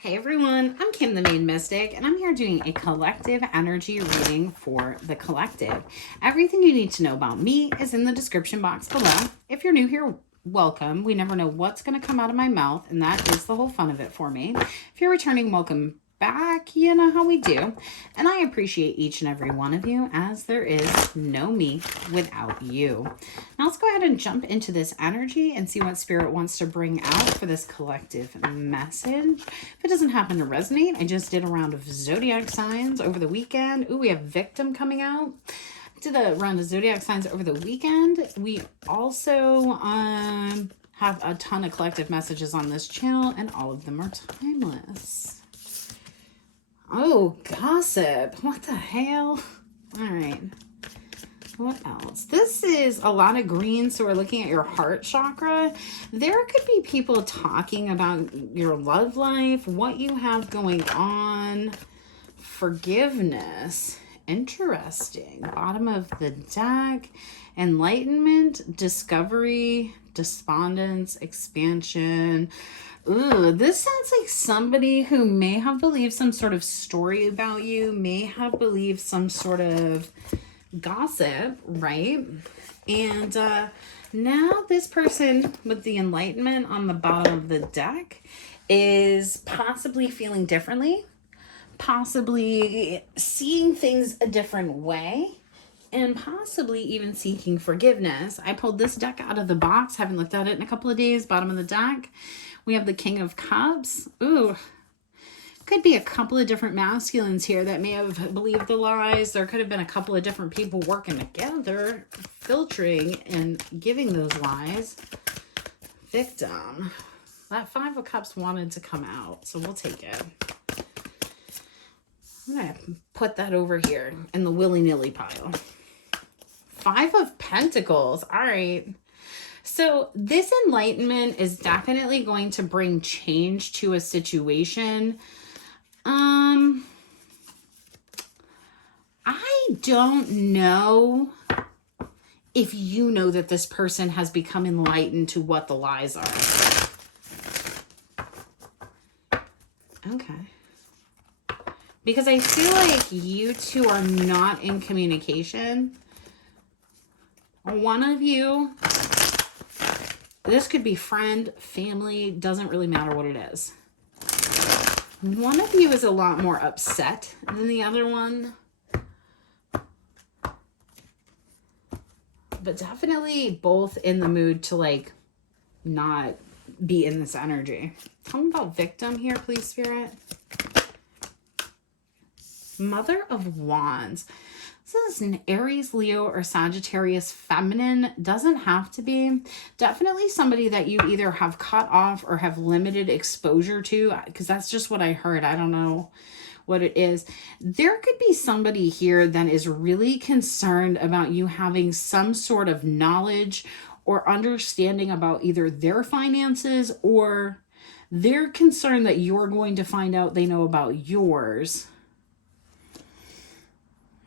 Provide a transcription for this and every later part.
Hey everyone, I'm Kim the Maine Mystic, and I'm here doing a collective energy reading for the collective. Everything you need to know about me is in the description box below. If you're new here, welcome. We never know what's going to come out of my mouth, and that is the whole fun of it for me. If you're returning, welcome back. You know how we do. And I appreciate each and every one of you, as there is no me without you. Now let's go ahead and jump into this energy and see what Spirit wants to bring out for this collective message. If it doesn't happen to resonate, I just did a round of zodiac signs over the weekend. Ooh, we have victim coming out. Did a round of zodiac signs over the weekend. We also have a ton of collective messages on this channel, and all of them are timeless. Oh, gossip. What the hell? All right. What else? This is a lot of green, so we're looking at your heart chakra. There could be people talking about your love life, what you have going on, forgiveness. Interesting. Bottom of the deck. Enlightenment, discovery, despondence, expansion. Ooh, this sounds like somebody who may have believed some sort of story about you, may have believed some sort of gossip, right? And now this person with the enlightenment on the bottom of the deck is possibly feeling differently, possibly seeing things a different way, and possibly even seeking forgiveness. I pulled this deck out of the box, haven't looked at it in a couple of days. Bottom of the deck, we have the King of Cups. Ooh, could be a couple of different masculines here that may have believed the lies. There could have been a couple of different people working together, filtering and giving those lies. Victim. That Five of Cups wanted to come out, so we'll take it. I'm going to put that over here in the willy-nilly pile. Five of Pentacles. All right. So this enlightenment is definitely going to bring change to a situation. I don't know if you know that this person has become enlightened to what the lies are. Okay. Because I feel like you two are not in communication. One of you, this could be friend, family, doesn't really matter what it is. One of you is a lot more upset than the other one. But definitely both in the mood to like not be in this energy. Tell me about victim here, please, Spirit. Mother of Wands. This is an Aries, Leo, or Sagittarius feminine. Doesn't have to be. Definitely somebody that you either have cut off or have limited exposure to, because that's just what I heard. I don't know what it is. There could be somebody here that is really concerned about you having some sort of knowledge or understanding about either their finances, or they're concerned that you're going to find out they know about yours.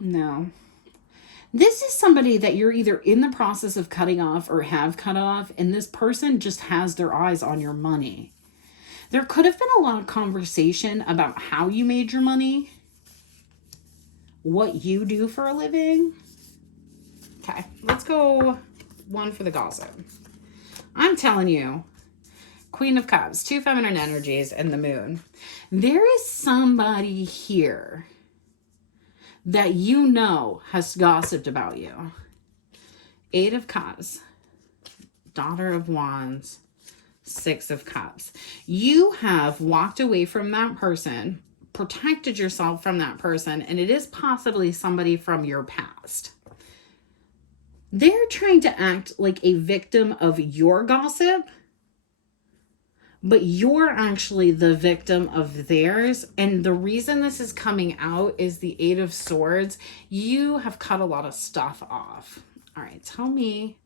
No. This is somebody that you're either in the process of cutting off or have cut off, and this person just has their eyes on your money. There could have been a lot of conversation about how you made your money, what you do for a living. Okay, let's go one for the gossip. I'm telling you, Queen of Cups, two feminine energies, and the moon. There is somebody here that you know has gossiped about you. Eight of Cups, Daughter of Wands, Six of Cups. You have walked away from that person, protected yourself from that person, and it is possibly somebody from your past. They're trying to act like a victim of your gossip, but you're actually the victim of theirs. And the reason this is coming out is the Eight of Swords. You have cut a lot of stuff off. All right, tell me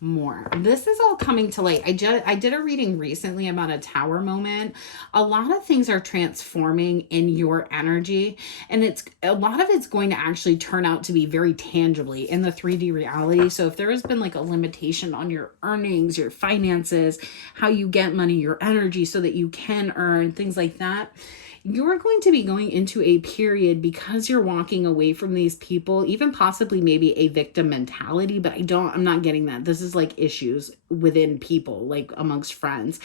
more. This is all coming to light. I did a reading recently about a tower moment. A lot of things are transforming in your energy, and a lot of it's going to actually turn out to be very tangibly in the 3D reality. So if there has been like a limitation on your earnings, your finances, how you get money, your energy so that you can earn, things like that, you're going to be going into a period, because you're walking away from these people, even possibly maybe a victim mentality, but I'm not getting that. This is like issues within people, like amongst friends.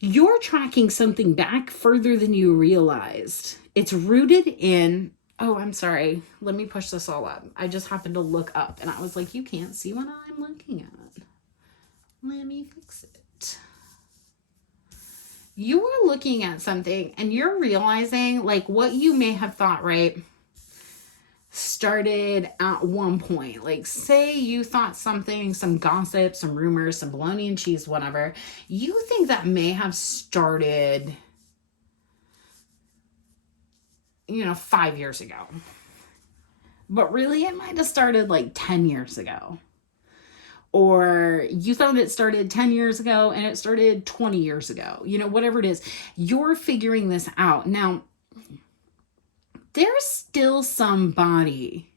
You're tracking something back further than you realized. It's rooted in, oh, I'm sorry. Let me push this all up. I just happened to look up and I was like, you can't see what I'm looking at. Let me fix it. You are looking at something and you're realizing like what you may have thought, right, started at one point. Like say you thought something, some gossip, some rumors, some bologna and cheese, whatever. You think that may have started, 5 years ago. But really it might have started like 10 years ago. Or you thought it started 10 years ago and it started 20 years ago. Whatever it is, you're figuring this out. Now, there's still somebody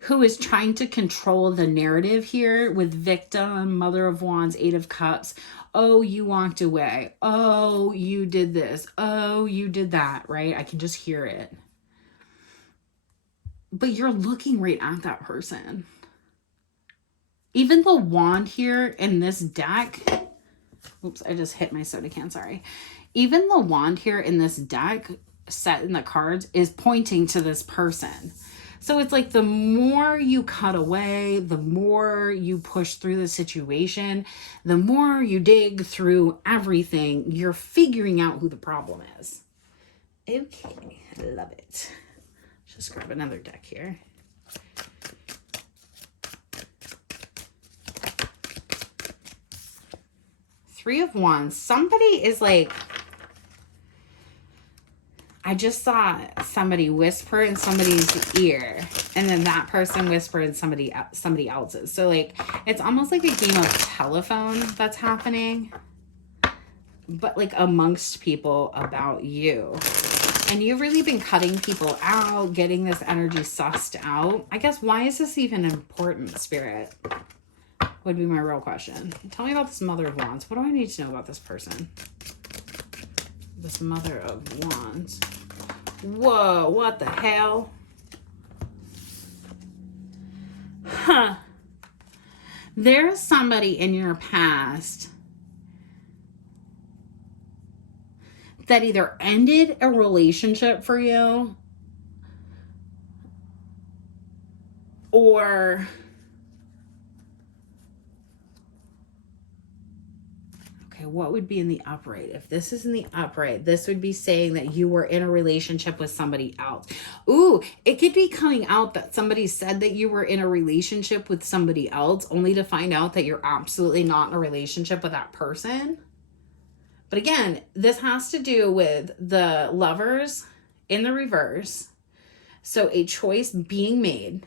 who is trying to control the narrative here with victim, Mother of Wands, Eight of Cups. Oh, you walked away. Oh, you did this. Oh, you did that, right? I can just hear it. But you're looking right at that person. Even the wand here in this deck, oops, I just hit my soda can, sorry. Even the wand here in this deck, set in the cards, is pointing to this person. So it's like the more you cut away, the more you push through the situation, the more you dig through everything, you're figuring out who the problem is. Okay, I love it. Let's just grab another deck here. Three of Wands. Somebody is like, I just saw somebody whisper in somebody's ear, and then that person whispered in somebody else's. So like, it's almost like a game of telephone that's happening, but like amongst people about you. And you've really been cutting people out, getting this energy sussed out. I guess, why is this even important, Spirit? Would be my real question. Tell me about this Mother of Wands. What do I need to know about this person? This Mother of Wands. Whoa, what the hell? Huh. There's somebody in your past that either ended a relationship for you or what would be in the upright? If this is in the upright, this would be saying that you were in a relationship with somebody else. Ooh, it could be coming out that somebody said that you were in a relationship with somebody else, only to find out that you're absolutely not in a relationship with that person. But again, this has to do with the Lovers in the reverse. So a choice being made.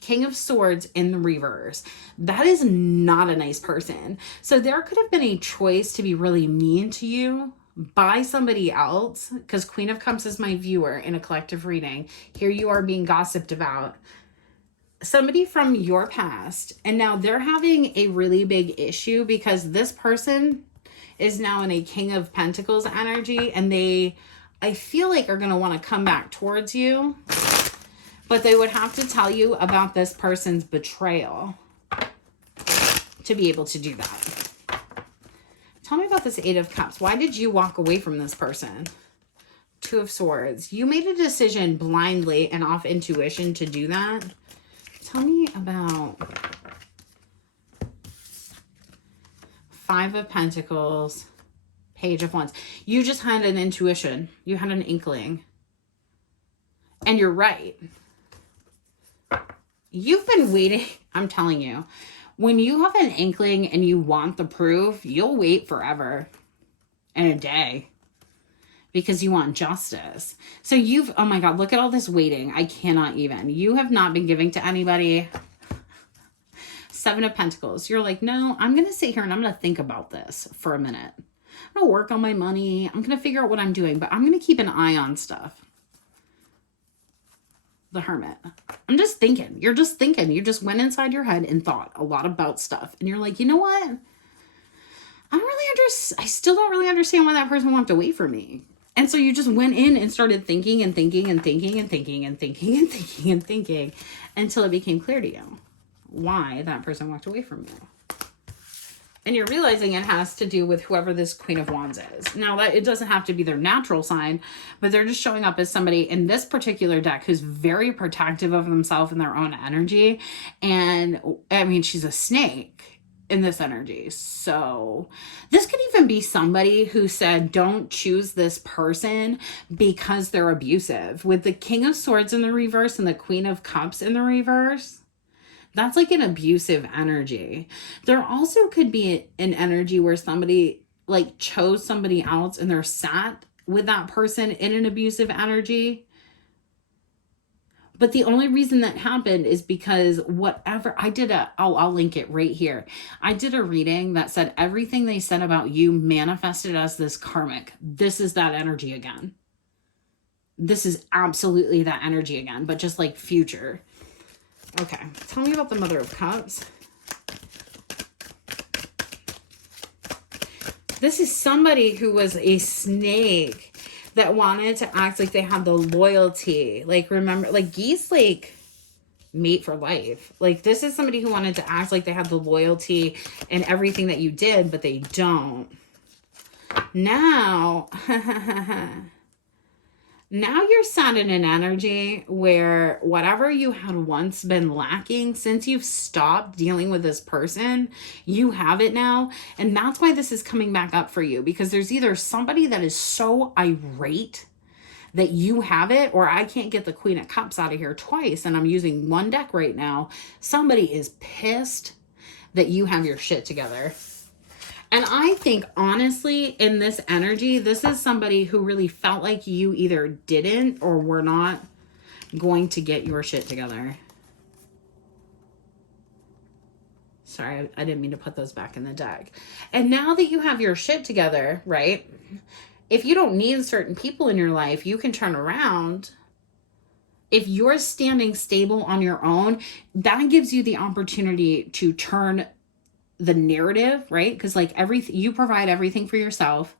King of Swords in the reverse. That is not a nice person. So there could have been a choice to be really mean to you by somebody else, because Queen of Cups is my viewer in a collective reading. Here you are being gossiped about. Somebody from your past, and now they're having a really big issue because this person is now in a King of Pentacles energy, and I feel like are going to want to come back towards you. But they would have to tell you about this person's betrayal to be able to do that. Tell me about this Eight of Cups. Why did you walk away from this person? Two of Swords. You made a decision blindly and off intuition to do that. Tell me about Five of Pentacles, Page of Wands. You just had an intuition. You had an inkling. And you're right. You've been waiting. I'm telling you, when you have an inkling and you want the proof, you'll wait forever and a day because you want justice. So oh my God, look at all this waiting. I cannot even. You have not been giving to anybody Seven of Pentacles. You're like, no, I'm going to sit here and I'm going to think about this for a minute. I'm going to work on my money. I'm going to figure out what I'm doing, but I'm going to keep an eye on stuff. The Hermit. I'm just thinking. You're just thinking. You just went inside your head and thought a lot about stuff. And you're like, you know what? I still don't really understand why that person walked away from me. And so you just went in and started thinking and thinking and thinking and thinking and thinking and thinking and thinking until it became clear to you why that person walked away from you. And you're realizing it has to do with whoever this Queen of Wands is. Now, that it doesn't have to be their natural sign, but they're just showing up as somebody in this particular deck who's very protective of themselves and their own energy. And I mean, she's a snake in this energy. So this could even be somebody who said, don't choose this person because they're abusive. With the King of Swords in the reverse and the Queen of Cups in the reverse, that's like an abusive energy. There also could be an energy where somebody like chose somebody else and they're sat with that person in an abusive energy. But the only reason that happened is because whatever I did I'll link it right here. I did a reading that said everything they said about you manifested as this karmic. This is that energy again. This is absolutely that energy again, but just like future. Okay, tell me about the Mother of Cups. This is somebody who was a snake that wanted to act like they had the loyalty. Like, remember, like geese, like mate for life. Like, this is somebody who wanted to act like they had the loyalty and everything that you did, but they don't. Now, now you're sat in an energy where whatever you had once been lacking, since you've stopped dealing with this person, you have it now. And that's why this is coming back up for you, because there's either somebody that is so irate that you have it, or I can't get the Queen of Cups out of here twice and I'm using one deck right now. Somebody is pissed that you have your shit together. And I think, honestly, in this energy, this is somebody who really felt like you either didn't or were not going to get your shit together. Sorry, I didn't mean to put those back in the deck. And now that you have your shit together, right? If you don't need certain people in your life, you can turn around. If you're standing stable on your own, that gives you the opportunity to turn the narrative, right? Because like everything, you provide everything for yourself.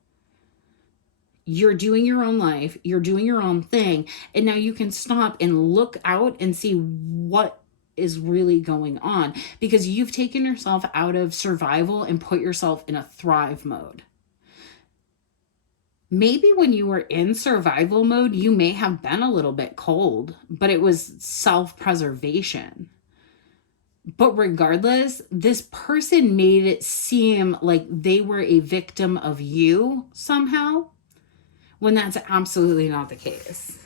You're doing your own life. You're doing your own thing. And now you can stop and look out and see what is really going on, because you've taken yourself out of survival and put yourself in a thrive mode. Maybe when you were in survival mode, you may have been a little bit cold, but it was self-preservation. But regardless, this person made it seem like they were a victim of you somehow, when that's absolutely not the case.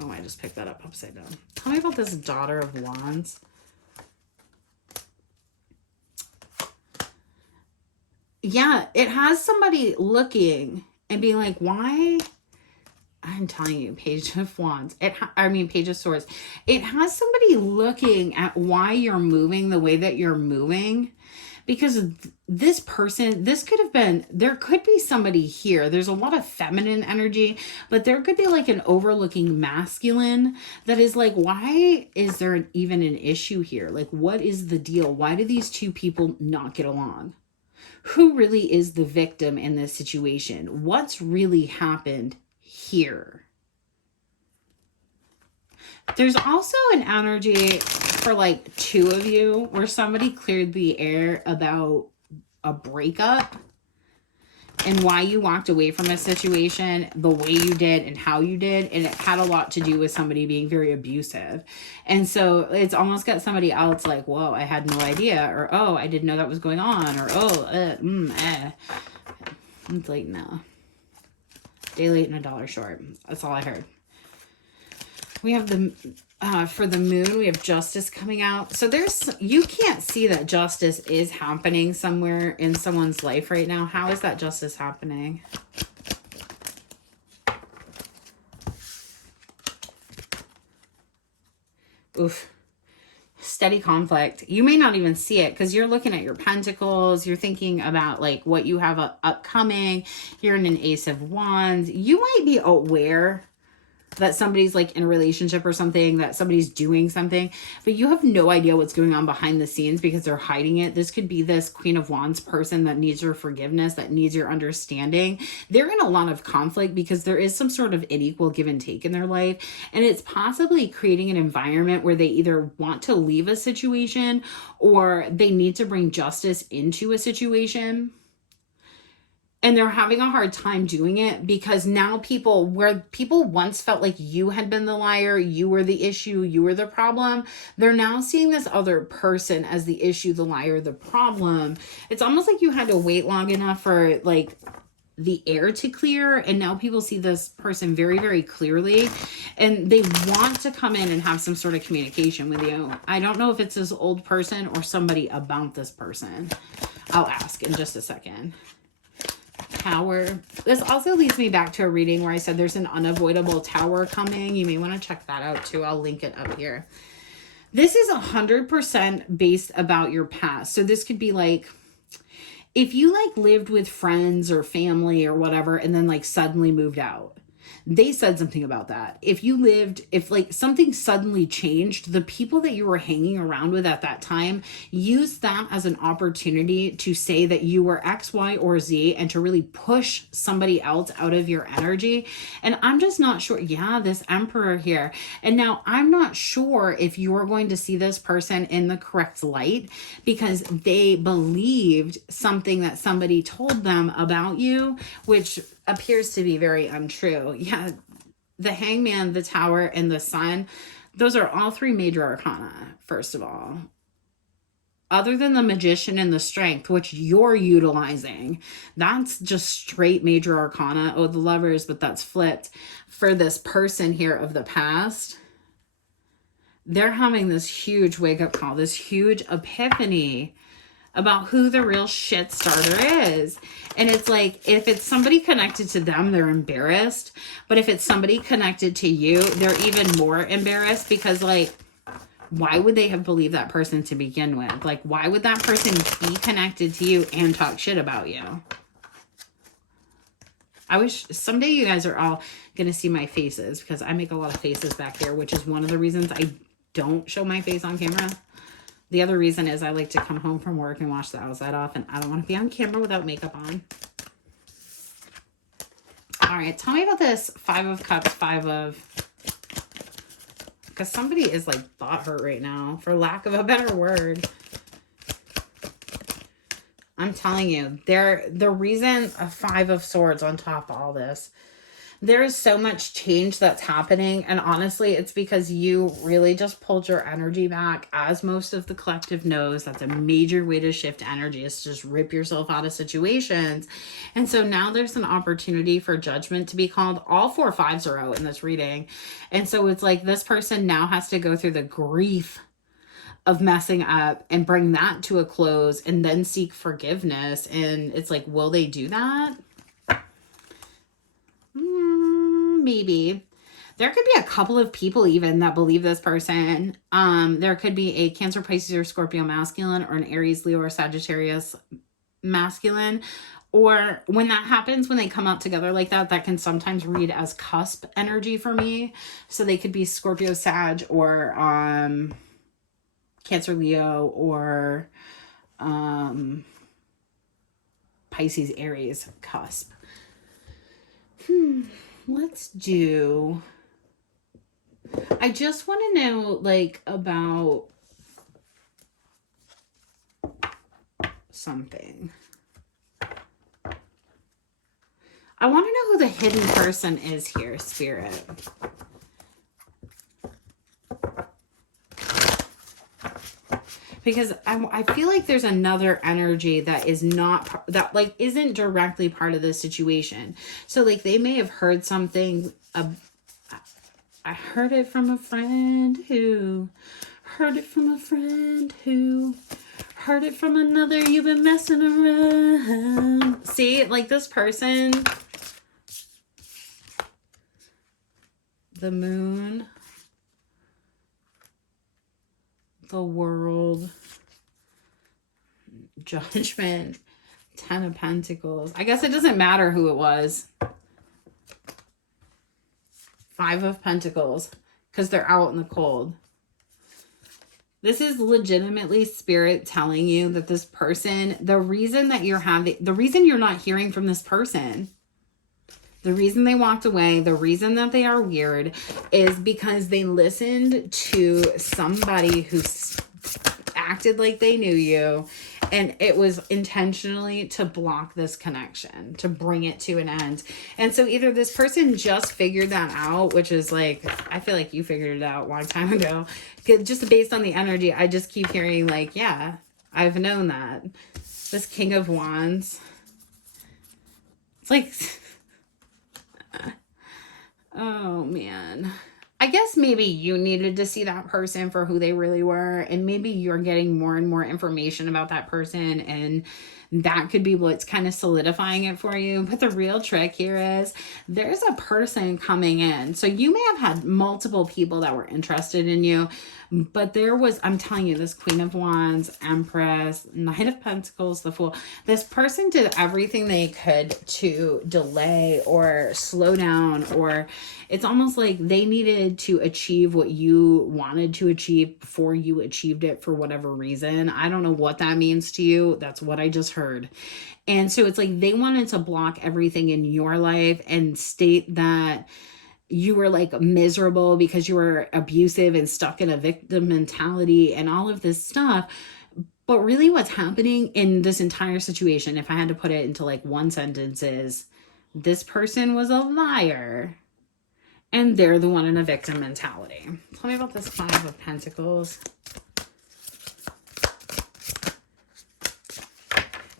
Oh, I just picked that up upside down. Tell me about this Daughter of Wands. Yeah, it has somebody looking and being like, why? I'm telling you, Page of Wands. Page of Swords. It has somebody looking at why you're moving the way that you're moving. Because this person, there could be somebody here. There's a lot of feminine energy, but there could be like an overlooking masculine that is like, why is there even an issue here? Like, what is the deal? Why do these two people not get along? Who really is the victim in this situation? What's really happened here? There's also an energy for like two of you where somebody cleared the air about a breakup and why you walked away from a situation the way you did and how you did. And it had a lot to do with somebody being very abusive. And so it's almost got somebody else like, whoa, I had no idea. Or, oh, I didn't know that was going on. Or, It's like, no. Day late and a dollar short. That's all I heard. We have for the moon, we have justice coming out. So you can't see that justice is happening somewhere in someone's life right now. How is that justice happening? Oof. steady conflict. You may not even see it because you're looking at your pentacles. You're thinking about like what you have upcoming. You're in an Ace of Wands. You might be aware that somebody's like in a relationship or something, that somebody's doing something, but you have no idea what's going on behind the scenes because they're hiding it. This could be this Queen of Wands person that needs your forgiveness, that needs your understanding. They're in a lot of conflict because there is some sort of unequal give and take in their life. And it's possibly creating an environment where they either want to leave a situation or they need to bring justice into a situation. And they're having a hard time doing it because now where people once felt like you had been the liar, you were the issue, you were the problem, they're now seeing this other person as the issue, the liar, the problem. It's almost like you had to wait long enough for like the air to clear, and now people see this person very, very clearly, and they want to come in and have some sort of communication with you. I don't know if it's this old person or somebody about this person. I'll ask in just a second. Tower. This also leads me back to a reading where I said there's an unavoidable tower coming. You may want to check that out too. I'll link it up here. This is 100% based about your past. So this could be like, if you like lived with friends or family or whatever, and then like suddenly moved out. They said something about that. If like something suddenly changed, the people that you were hanging around with at that time used that as an opportunity to say that you were X, Y, or Z and to really push somebody else out of your energy. And I'm just not sure. Yeah, this Emperor here. And now I'm not sure if you're going to see this person in the correct light because they believed something that somebody told them about you, which appears to be very untrue. Yeah, the Hangman, the Tower, and the Sun, those are all three major arcana, first of all. Other than the Magician and the Strength, which you're utilizing, that's just straight major arcana. Oh, the Lovers, but that's flipped. For this person here of the past, they're having this huge wake-up call, this huge epiphany about who the real shit starter is. And it's like, if it's somebody connected to them, they're embarrassed. But if it's somebody connected to you, they're even more embarrassed because like, why would they have believed that person to begin with? Like, why would that person be connected to you and talk shit about you? I wish someday you guys are all going to see my faces because I make a lot of faces back here, which is one of the reasons I don't show my face on camera. The other reason is I like to come home from work and wash the outside off, and I don't want to be on camera without makeup on. All right, tell me about this Five of Cups, because somebody is like thought hurt right now, for lack of a better word. I'm telling you, the reason a Five of Swords on top of all this, there is so much change that's happening. And honestly, it's because you really just pulled your energy back. As most of the collective knows, that's a major way to shift energy, is to just rip yourself out of situations. And so now there's an opportunity for judgment to be called. All 4 fives are out in this reading. And so it's like this person now has to go through the grief of messing up and bring that to a close and then seek forgiveness. And it's like, will they do that? Maybe. There could be a couple of people even that believe this person. There could be a Cancer, Pisces, or Scorpio masculine, or an Aries, Leo, or Sagittarius masculine. Or when that happens, when they come out together like that, that can sometimes read as cusp energy for me. So they could be Scorpio, Sag, or Cancer, Leo, or Pisces, Aries cusp. Let's do, I just want to know like about something. I want to know who the hidden person is here, Spirit. Because I feel like there's another energy that is not, that like isn't directly part of the situation. So like they may have heard something. I heard it from a friend who heard it from a friend who heard it from another. You've been messing around. See, like this person, the Moon, The World, Judgment, Ten of Pentacles. I guess it doesn't matter who it was. Five of Pentacles, because they're out in the cold. This is legitimately spirit telling you that this person, the reason you're not hearing from this person, the reason they walked away, the reason that they are weird is because they listened to somebody who acted like they knew you, and it was intentionally to block this connection, to bring it to an end. And so either this person just figured that out, which is like, I feel like you figured it out a long time ago, just based on the energy. I just keep hearing like, yeah, I've known that. This King of Wands, it's like, oh man, I guess maybe you needed to see that person for who they really were, and maybe you're getting more and more information about that person, and that could be what's kind of solidifying it for you. But the real trick here is there's a person coming in. So you may have had multiple people that were interested in you, but there was, I'm telling you, this Queen of Wands, Empress, Knight of Pentacles, the Fool. This person did everything they could to delay or slow down, or it's almost like they needed to achieve what you wanted to achieve before you achieved it for whatever reason. I don't know what that means to you. That's what I just heard. And so it's like they wanted to block everything in your life and state that you were like miserable because you were abusive and stuck in a victim mentality and all of this stuff. But really what's happening in this entire situation, if I had to put it into like one sentence, is this person was a liar and they're the one in a victim mentality. Tell me about this Five of Pentacles.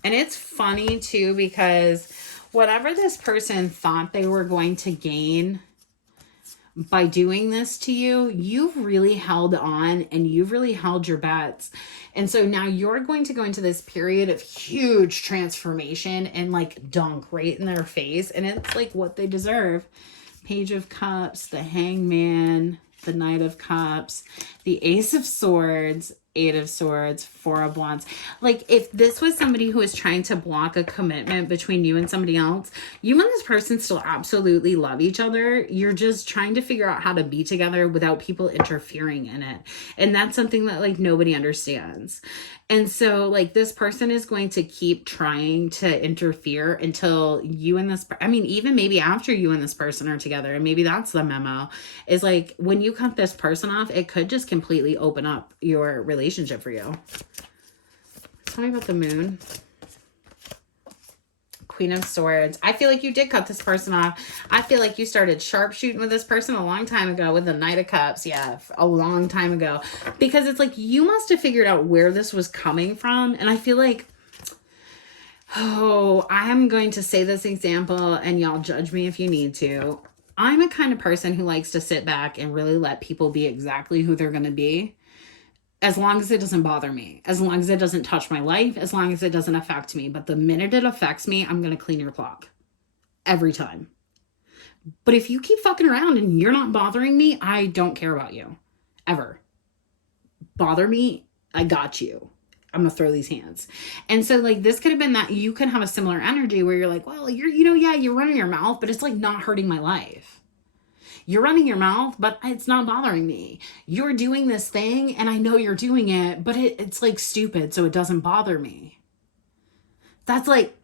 And it's funny too, because whatever this person thought they were going to gain by doing this to you, you've really held on and you've really held your bets. And so now you're going to go into this period of huge transformation and like dunk right in their face. And it's like what they deserve. Page of Cups, the Hangman, the Knight of Cups, the Ace of Swords, Eight of Swords, Four of Wands. Like if this was somebody who is trying to block a commitment between you and somebody else, you and this person still absolutely love each other. You're just trying to figure out how to be together without people interfering in it. And that's something that like nobody understands. And so like this person is going to keep trying to interfere until you and this, I mean, even maybe after you and this person are together, and maybe that's the memo, is like when you cut this person off, it could just completely open up your relationship for you. Tell me about the Moon. Queen of Swords. I feel like you did cut this person off. I feel like you started sharpshooting with this person a long time ago with the Knight of Cups. Yeah, a long time ago. Because it's like you must have figured out where this was coming from. And I feel like, oh, I'm going to say this example and y'all judge me if you need to. I'm a kind of person who likes to sit back and really let people be exactly who they're going to be. As long as it doesn't bother me, as long as it doesn't touch my life, as long as it doesn't affect me. But the minute it affects me, I'm going to clean your clock. Every time. But if you keep fucking around and you're not bothering me, I don't care about you. Ever. Bother me, I got you. I'm going to throw these hands. And so like this could have been that you could have a similar energy where you're like, well, you're running your mouth, but it's like not hurting my life. You're running your mouth, but it's not bothering me. You're doing this thing and I know you're doing it, but it's like stupid, so it doesn't bother me. That's like,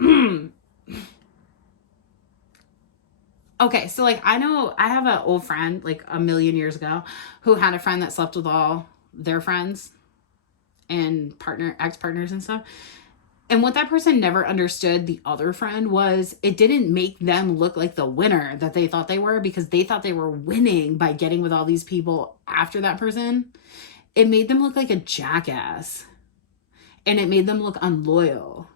okay, so like I know I have an old friend like a million years ago who had a friend that slept with all their friends and ex-partners and stuff. And what that person never understood, the other friend, was it didn't make them look like the winner that they thought they were, because they thought they were winning by getting with all these people after that person. It made them look like a jackass. And it made them look unloyal.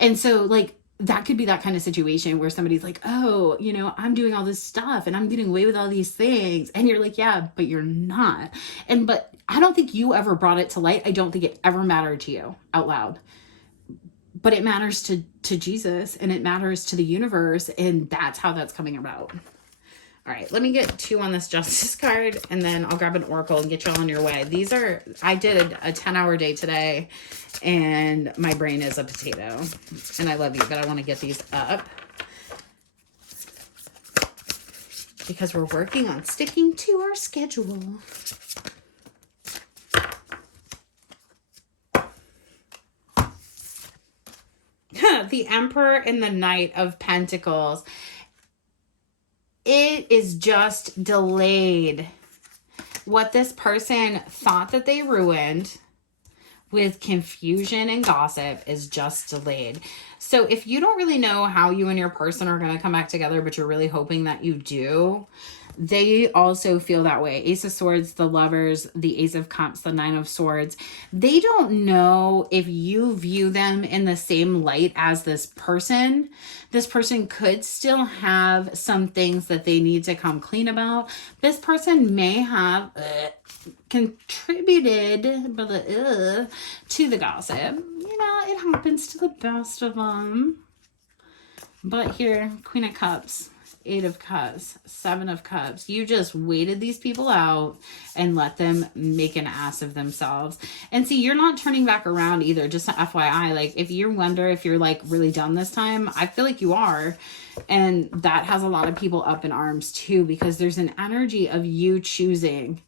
And so like that could be that kind of situation where somebody's like, oh, I'm doing all this stuff and I'm getting away with all these things. And you're like, yeah, but you're not. But I don't think you ever brought it to light. I don't think it ever mattered to you out loud. But it matters to Jesus, and it matters to the universe, and that's how that's coming about. All right, let me get 2 on this Justice card, and then I'll grab an Oracle and get you all on your way. These are, I did a 10-hour day today, and my brain is a potato. And I love you, but I want to get these up because we're working on sticking to our schedule. The Emperor and the Knight of Pentacles. It is just delayed. What this person thought that they ruined with confusion and gossip is just delayed. So if you don't really know how you and your person are going to come back together, but you're really hoping that you do, they also feel that way. Ace of Swords, the Lovers, the Ace of Cups, the Nine of Swords. They don't know if you view them in the same light as this person. This person could still have some things that they need to come clean about. This person may have contributed to the gossip. You know, it happens to the best of them. But here, Queen of Cups, 8 of Cups, 7 of Cups. You just waited these people out and let them make an ass of themselves. And see, you're not turning back around either. Just an FYI, like if you wonder if you're like really done this time, I feel like you are. And that has a lot of people up in arms too, because there's an energy of you choosing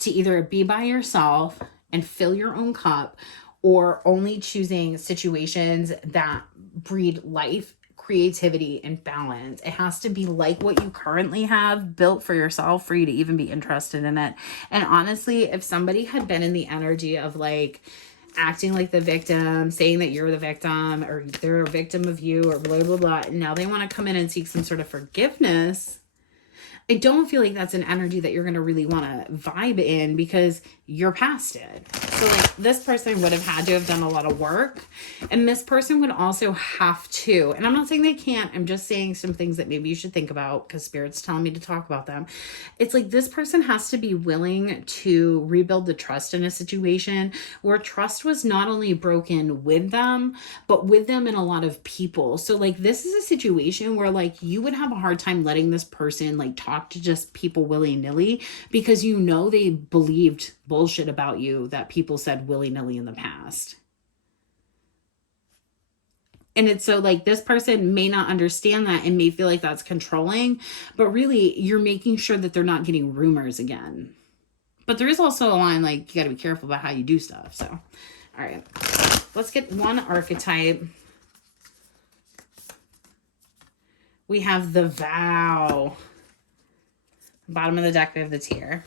to either be by yourself and fill your own cup, or only choosing situations that breed life, creativity, and balance. It has to be like what you currently have built for yourself for you to even be interested in it. And honestly, if somebody had been in the energy of like acting like the victim, saying that you're the victim or they're a victim of you or blah, blah, blah, and now they want to come in and seek some sort of forgiveness, I don't feel like that's an energy that you're going to really want to vibe in because you're past it. So like this person would have had to have done a lot of work, and this person would also have to, and I'm not saying they can't, I'm just saying some things that maybe you should think about because Spirit's telling me to talk about them. It's like this person has to be willing to rebuild the trust in a situation where trust was not only broken with them, but with them and a lot of people. So like this is a situation where like you would have a hard time letting this person like talk to just people willy-nilly because you know they believed bullshit about you that people said willy-nilly in the past. And it's so like this person may not understand that and may feel like that's controlling, but really you're making sure that they're not getting rumors again. But there is also a line like you got to be careful about how you do stuff. So, all right, let's get one archetype. We have the Vow. Bottom of the deck, we have the Tear.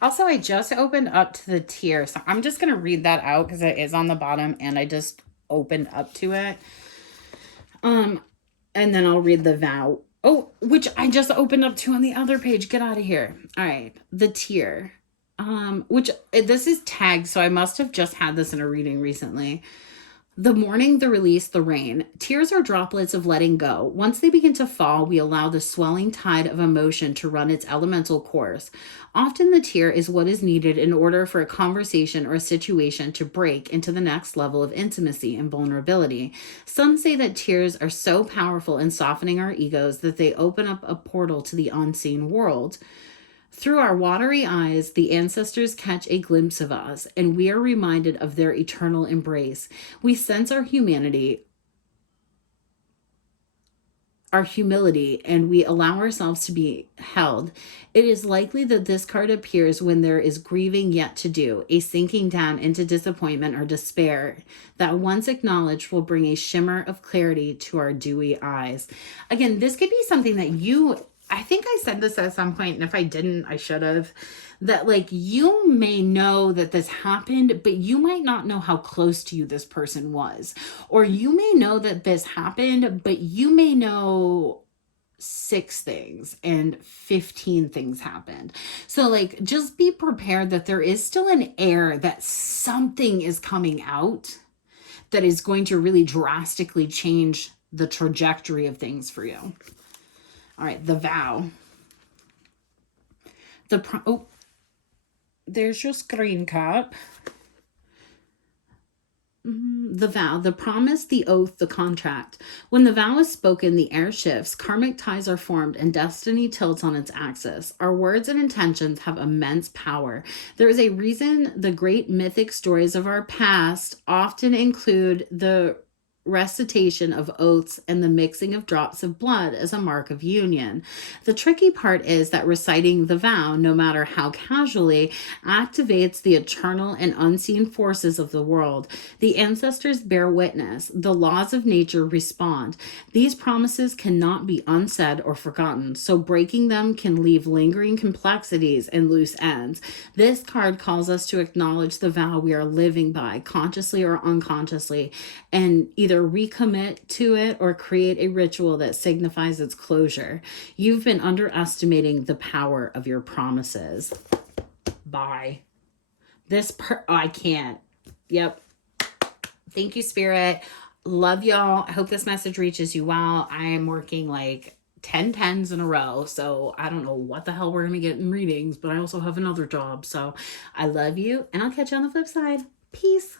Also, I just opened up to the Tear, so I'm just going to read that out because it is on the bottom and I just opened up to it. And then I'll read the Vow. Oh, which I just opened up to on the other page. Get out of here. All right, the Tear. Which this is tagged, so I must have just had this in a reading recently. The morning, the release, the rain. Tears are droplets of letting go. Once they begin to fall, we allow the swelling tide of emotion to run its elemental course. Often the tear is what is needed in order for a conversation or a situation to break into the next level of intimacy and vulnerability. Some say that tears are so powerful in softening our egos that they open up a portal to the unseen world. Through our watery eyes, the ancestors catch a glimpse of us, and we are reminded of their eternal embrace. We sense our humanity, our humility, and we allow ourselves to be held. It is likely that this card appears when there is grieving yet to do, a sinking down into disappointment or despair that once acknowledged will bring a shimmer of clarity to our dewy eyes. Again, this could be something that I think I said this at some point, and if I didn't, I should have, that like you may know that this happened, but you might not know how close to you this person was. Or you may know that this happened, but you may know 6 things and 15 things happened. So like just be prepared that there is still an air that something is coming out that is going to really drastically change the trajectory of things for you. All right, the Vow. There's your screen cap. The vow, the promise, the oath, the contract. When the vow is spoken, the air shifts, karmic ties are formed, and destiny tilts on its axis. Our words and intentions have immense power. There is a reason the great mythic stories of our past often include the recitation of oaths and the mixing of drops of blood as a mark of union. The tricky part is that reciting the vow, no matter how casually, activates the eternal and unseen forces of the world. The ancestors bear witness. The laws of nature respond. These promises cannot be unsaid or forgotten, so breaking them can leave lingering complexities and loose ends. This card calls us to acknowledge the vow we are living by, consciously or unconsciously, and either recommit to it or create a ritual that signifies its closure. You've been underestimating the power of your promises. Bye. I can't. Yep. Thank you, Spirit. Love y'all. I hope this message reaches you well. I am working like 10 tens in a row, so I don't know what the hell we're going to get in readings, but I also have another job. So I love you, and I'll catch you on the flip side. Peace.